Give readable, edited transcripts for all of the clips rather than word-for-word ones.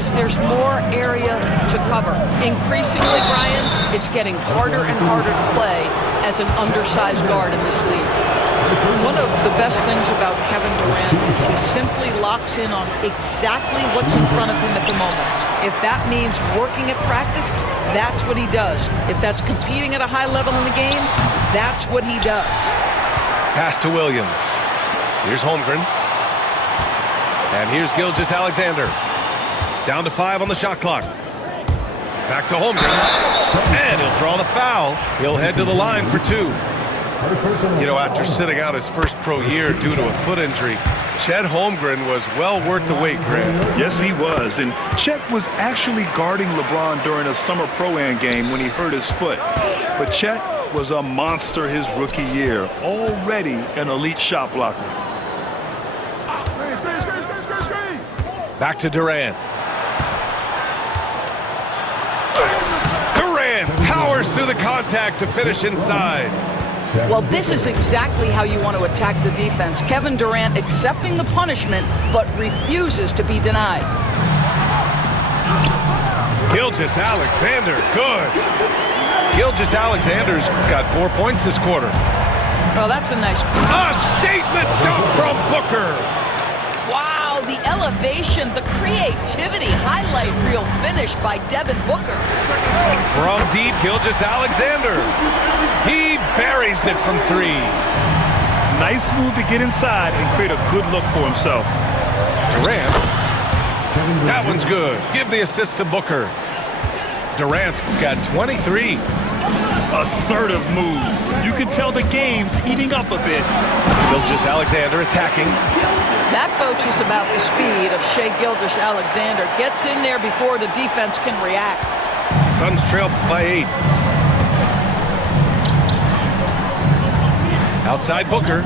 is there's more area to cover. Increasingly, Brian, it's getting harder and harder to play as an undersized guard in this league. One of the best things about Kevin Durant is he simply locks in on exactly what's in front of him at the moment. If that means working at practice, that's what he does. If that's competing at a high level in the game, that's what he does. Pass to Williams. Here's Holmgren. And here's Gilgeous-Alexander. Down to 5 on the shot clock. Back to Holmgren. And he'll draw the foul. He'll head to the line for 2. You know, after sitting out his first pro year due to a foot injury, Chet Holmgren was well worth the wait, Grant. Yes, he was. And Chet was actually guarding LeBron during a summer Pro-Am game when he hurt his foot. But Chet was a monster his rookie year, already an elite shot blocker. Back to Durant. Durant powers through the contact to finish inside. Well, this is exactly how you want to attack the defense. Kevin Durant accepting the punishment, but refuses to be denied. Gilgeous-Alexander, good. Gilgeous-Alexander's got 4 points this quarter. Oh, that's a nice... A statement dunk from Booker. Wow, the elevation, the creativity, highlight reel finish by Devin Booker. From deep, Gilgeous-Alexander. He buries it from 3. Nice move to get inside and create a good look for himself. Durant. That one's good. Give the assist to Booker. Durant's got 23. Assertive move. You can tell the game's heating up a bit. Gilgeous-Alexander attacking. That, folks, is about the speed of Shai Gilgeous-Alexander. Gets in there before the defense can react. Suns trail by 8. Outside Booker.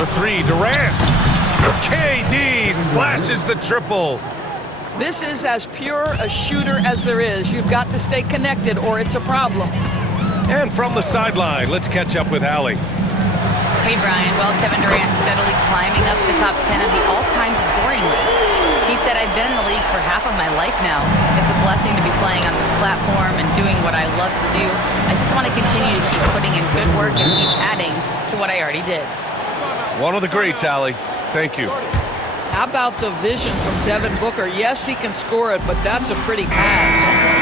For 3, Durant. KD splashes the triple. This is as pure a shooter as there is. You've got to stay connected or it's a problem. And from the sideline, let's catch up with Allie. Hey, Brian. Well, Kevin Durant steadily climbing up the top 10 of the all-time scoring list. He said, I've been in the league for half of my life now. It's a blessing to be playing on this platform and doing what I love to do. I just want to continue to keep putting in good work and keep adding to what I already did. One of the greats, Allie. Thank you. How about the vision from Devin Booker? Yes, he can score it, but that's a pretty pass.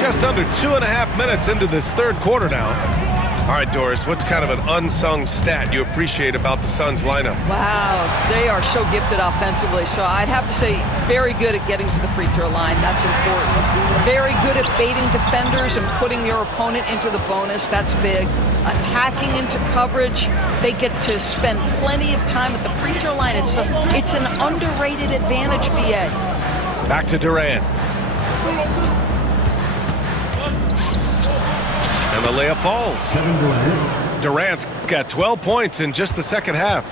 Just under 2.5 minutes into this third quarter now. All right, Doris, what's kind of an unsung stat you appreciate about the Suns lineup? Wow, they are so gifted offensively. So I'd have to say very good at getting to the free throw line. That's important. Very good at baiting defenders and putting your opponent into the bonus. That's big. Attacking into coverage. They get to spend plenty of time at the free throw line. It's an underrated advantage, BA. Back to Durant. And the layup falls. Durant's got 12 points in just the second half.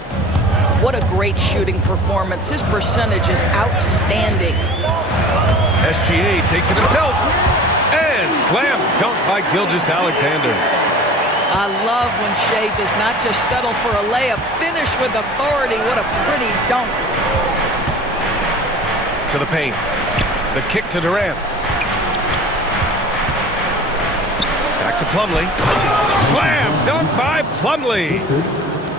What a great shooting performance. His percentage is outstanding. SGA takes it himself. And slam dunk by Gilgeous-Alexander. I love when Shai does not just settle for a layup. Finish with authority. What a pretty dunk. To the paint. The kick to Durant. Back to Plumlee. Slam dunk by Plumlee.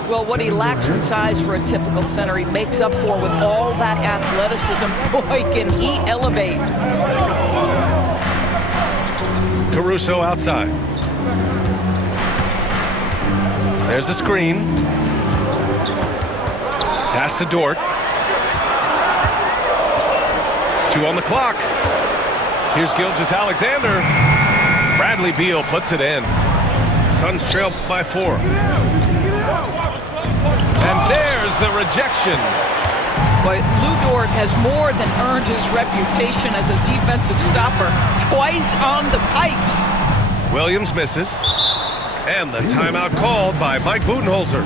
Well, what he lacks in size for a typical center, he makes up for with all that athleticism. Boy, can he elevate. Caruso outside. There's a screen. Pass to Dort. 2 on the clock. Here's Gilgeous-Alexander. Bradley Beal puts it in. Suns trail by 4. And there's the rejection. But Lou Dort has more than earned his reputation as a defensive stopper. Twice on the pipes. Williams misses. And the timeout called by Mike Budenholzer.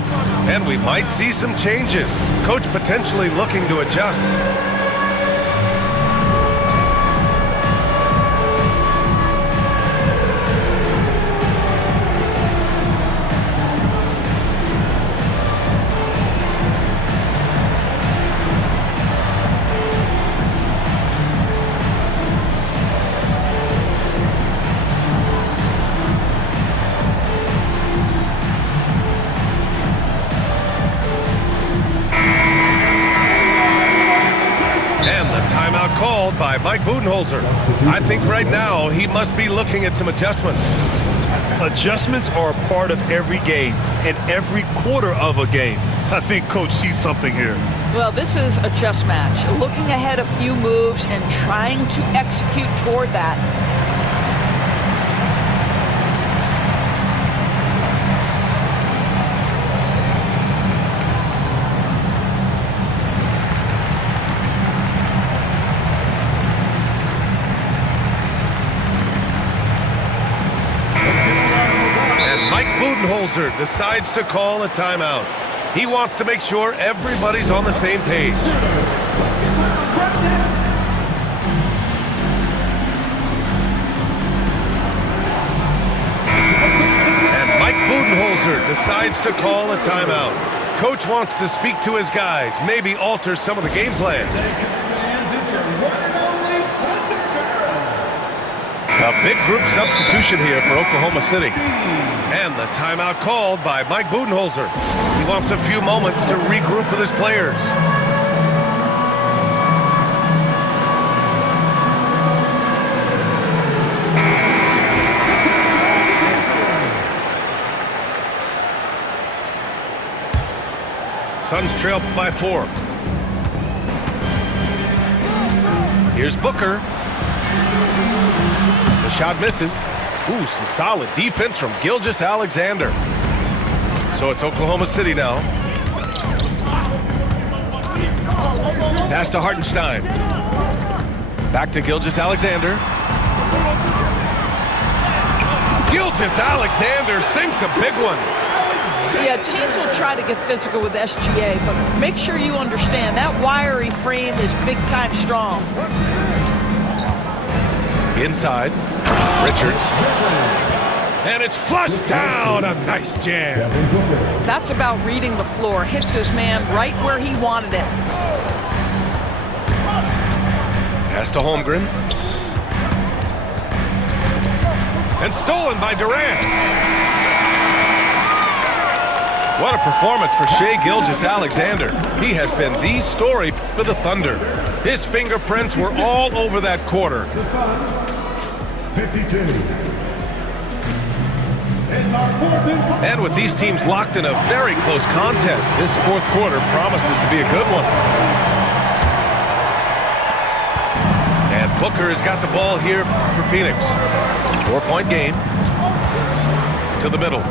And we might see some changes. Coach potentially looking to adjust. timeout called by Mike Budenholzer. I think right now he must be looking at some adjustments. Adjustments are a part of every game and every quarter of a game. I think Coach sees something here. Well, this is a chess match. Looking ahead a few moves and trying to execute toward that. Budenholzer decides to call a timeout. He wants to make sure everybody's on the same page. And Mike Budenholzer decides to call a timeout. Coach wants to speak to his guys, maybe alter some of the game plan. A big group substitution here for Oklahoma City. And the timeout called by Mike Budenholzer. He wants a few moments to regroup with his players. Suns trail by 4. Here's Booker. The shot misses. Ooh, some solid defense from Gilgeous-Alexander. So it's Oklahoma City now. Pass to Hartenstein. Back to Gilgeous-Alexander. Gilgeous-Alexander sinks a big one. Yeah, teams will try to get physical with SGA, but make sure you understand that wiry frame is big-time strong. Inside, Richards. And it's flushed down. A nice jam. That's about reading the floor. Hits his man right where he wanted it. Pass to Holmgren. And stolen by Durant. What a performance for Shai Gilgeous-Alexander. He has been the story for the Thunder. His fingerprints were all over that quarter. 52. And with these teams locked in a very close contest, this fourth quarter promises to be a good one. And Booker has got the ball here for Phoenix. 4-point game. To the middle.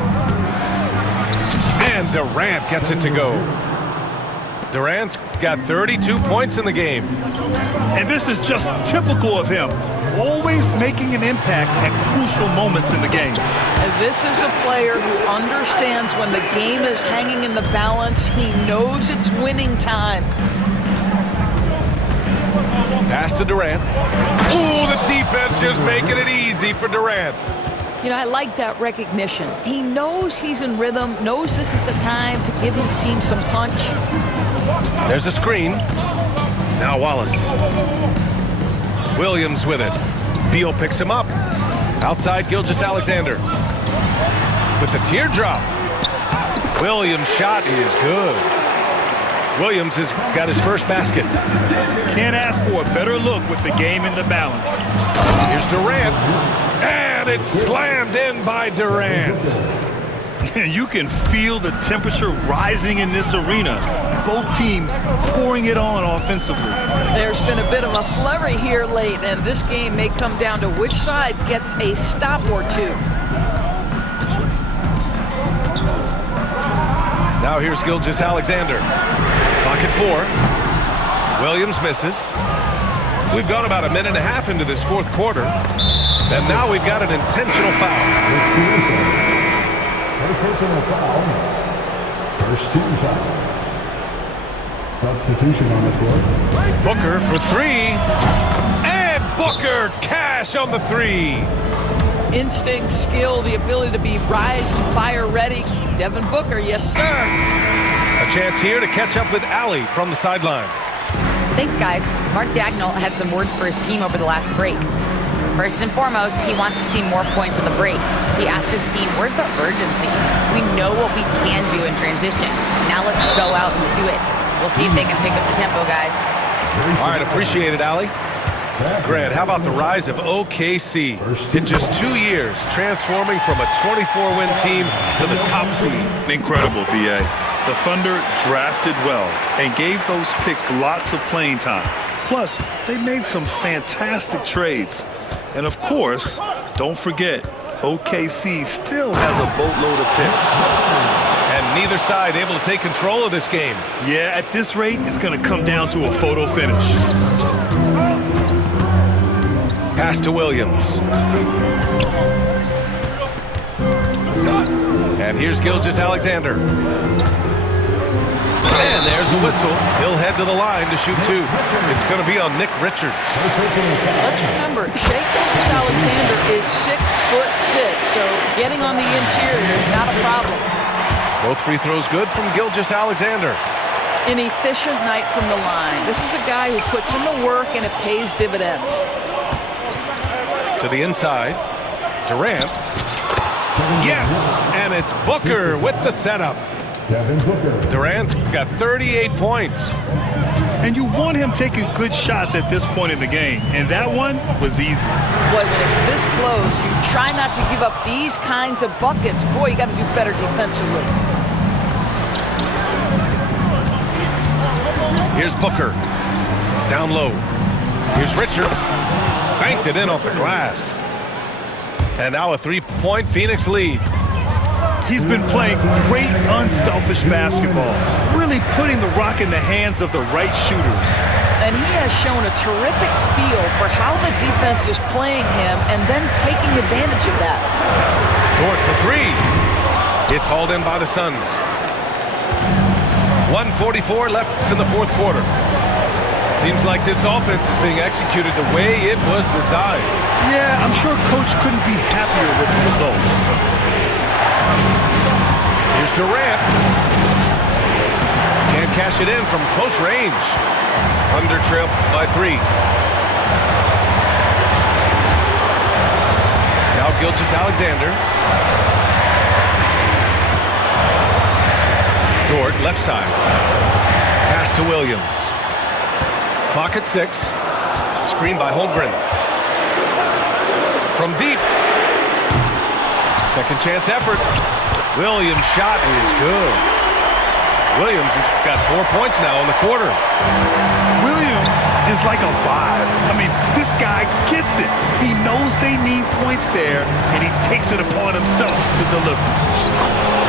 And Durant gets it to go. Durant's got 32 points in the game. And this is just typical of him. Always making an impact at crucial moments in the game. And this is a player who understands when the game is hanging in the balance. He knows it's winning time. Pass to Durant. Ooh, the defense just making it easy for Durant. You know, I like that recognition. He knows he's in rhythm, knows this is the time to give his team some punch. There's a screen. Now Wallace. Williams with it. Beal picks him up. Outside Gilgeous-Alexander. With the teardrop. Williams' shot is good. Williams has got his first basket. Can't ask for a better look with the game in the balance. Here's Durant. And it's slammed in by Durant. You can feel the temperature rising in this arena. Both teams pouring it on offensively. There's been a bit of a flurry here late, and this game may come down to which side gets a stop or two. Now here's Gilgeous-Alexander. Clock at 4. Williams misses. We've gone about a minute and a half into this fourth quarter. And now we've got an intentional foul. First personal foul. First team foul. Substitution on the court. Booker for 3. And Booker cash on the 3. Instinct, skill, the ability to be rise and fire ready. Devin Booker, yes, sir. A chance here to catch up with Allie from the sideline. Thanks, guys. Mark Dagnall had some words for his team over the last break. First and foremost, he wants to see more points on the break. He asked his team, where's the urgency? We know what we can do in transition. Now let's go out and do it. We'll see if they can pick up the tempo, guys. All right, appreciate it, Allie. Grant, how about the rise of OKC in just 2 years, transforming from a 24-win team to the top seed? Incredible, B.A. The Thunder drafted well and gave those picks lots of playing time. Plus, they made some fantastic trades. And of course, don't forget, OKC still has a boatload of picks. And neither side able to take control of this game. Yeah, at this rate, it's going to come down to a photo finish. Pass to Williams. And here's Gilgeous-Alexander. And there's a whistle. He'll head to the line to shoot two. It's going to be on Nick Richards. Let's remember, Shai Gilgeous-Alexander is 6'6", so getting on the interior is not a problem. Both free throws good from Gilgeous-Alexander. An efficient night from the line. This is a guy who puts in the work and it pays dividends. To the inside. Durant. Yes! And it's Booker with the setup. Durant's got 38 points. And you want him taking good shots at this point in the game. And that one was easy. Boy, when it's this close, you try not to give up these kinds of buckets. Boy, you got to do better defensively. Here's Booker. Down low. Here's Richards. Banked it in off the glass. And now a three-point Phoenix lead. He's been playing great, unselfish basketball, really putting the rock in the hands of the right shooters. And he has shown a terrific feel for how the defense is playing him and then taking advantage of that. Dort for three. It's hauled in by the Suns. 1:44 left in the fourth quarter. Seems like this offense is being executed the way it was designed. Yeah, I'm sure Coach couldn't be happier with the results. Here's Durant. Can't cash it in from close range. Thunder trail by three. Now Gilgeous-Alexander. Dort, left side. Pass to Williams. Clock at 6. Screen by Holmgren. From deep. Second chance effort. Williams' shot is good. Williams has got 4 points now in the quarter. Williams is like a vibe. I mean, this guy gets it. He knows they need points there, and he takes it upon himself to deliver.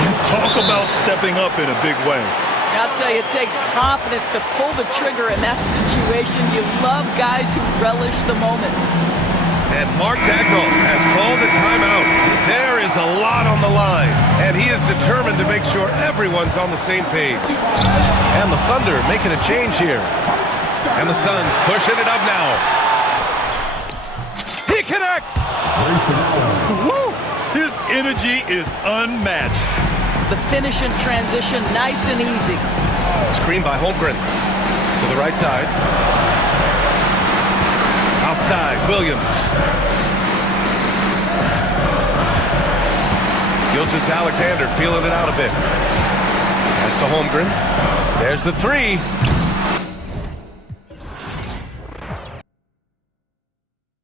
And talk about stepping up in a big way. I'll tell you, it takes confidence to pull the trigger in that situation. You love guys who relish the moment. And Mark Dagnall has called a timeout. There is a lot on the line, and he is determined to make sure everyone's on the same page. And the Thunder making a change here. And the Suns pushing it up now. He connects! Woo! His energy is unmatched. The finish in transition, nice and easy. Screen by Holmgren. To the right side. Outside, Williams. Gilgeous-Alexander feeling it out a bit. Pass to Holmgren. There's the three.